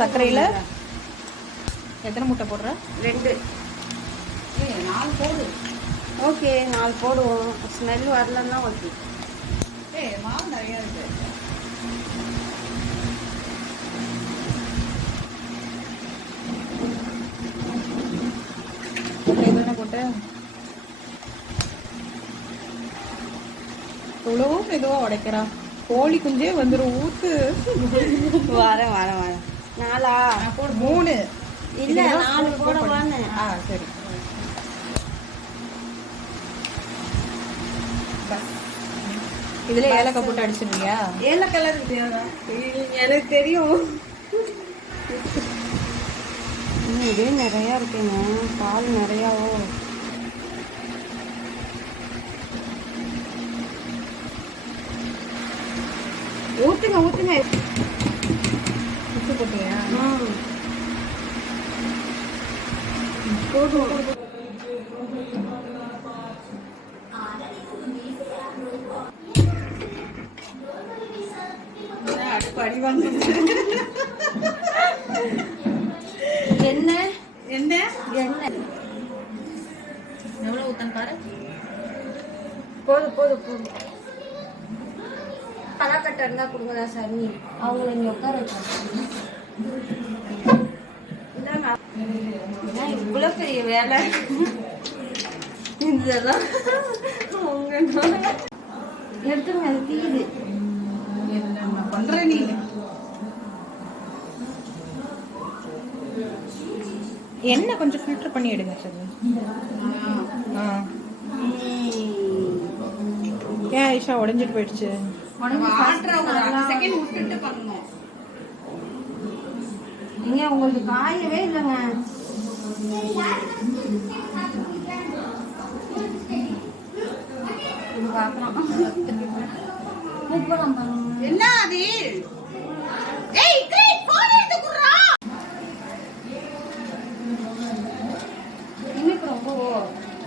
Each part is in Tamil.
சர்க்கரையில் எத்தனை முட்டை போடுற? 2. 4 போடு. ஓகே 4 போடுவோம். ஸ்மெல் வரலன்னா ஓகே. மாவு நிறையா இருக்கு. என்ன போட்ட? எவ்வளவோ மெதுவாக உடைக்கிறா. கோழி குஞ்சே வந்துடும். ஊத்து. வரேன் 4 போடு. 3 இல்லை 4 போடவான்னு. சரி. இதுல ஏலக்காய் போட்டு அடிச்சிருவியா? ஏலக்காய் எனக்கு தெரியும். இதே நிறையா இருக்குங்க. பால் நிறையாவோ. ஊத்துங்க உப்பு போட்டியா? போதும். படி வந்து எண்ணெய் எவ்வளோ ஊத்தன் பாரு. போதும். பழக்கட்டை இருந்தா கொடுங்க சார். நீ அவங்கள இங்கே உட்கார வச்சாங்க. இவ்வளோ பெரிய வேலை இதெல்லாம் உங்க எடுத்துங்க. அது தீயுது. என்ன பண்ற நீ? எண்ணெய் கொஞ்சம் ஃபில்டர் பண்ணி எடுங்க சார். ஏன் ஐஷா உடஞ்சிட்டு போயிடுச்சு? நீங்க உங்களுக்கு காயவே இல்லைங்க. என்ன அது?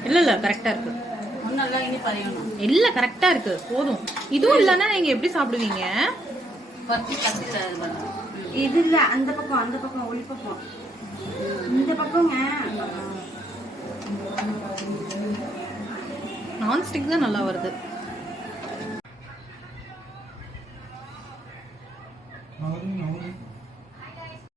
இல்ல கரெக்டா இருக்கு. இல்ல கரெக்டா இருக்கு. போதும். இதுவும் இல்லன்னா நீங்க எப்படி சாப்பிடுவீங்க? இது இல்ல அந்த பக்கம் ஒளி பக்கம். இந்த பக்கங்க நான்ஸ்டிக் தான் நல்லா வருது.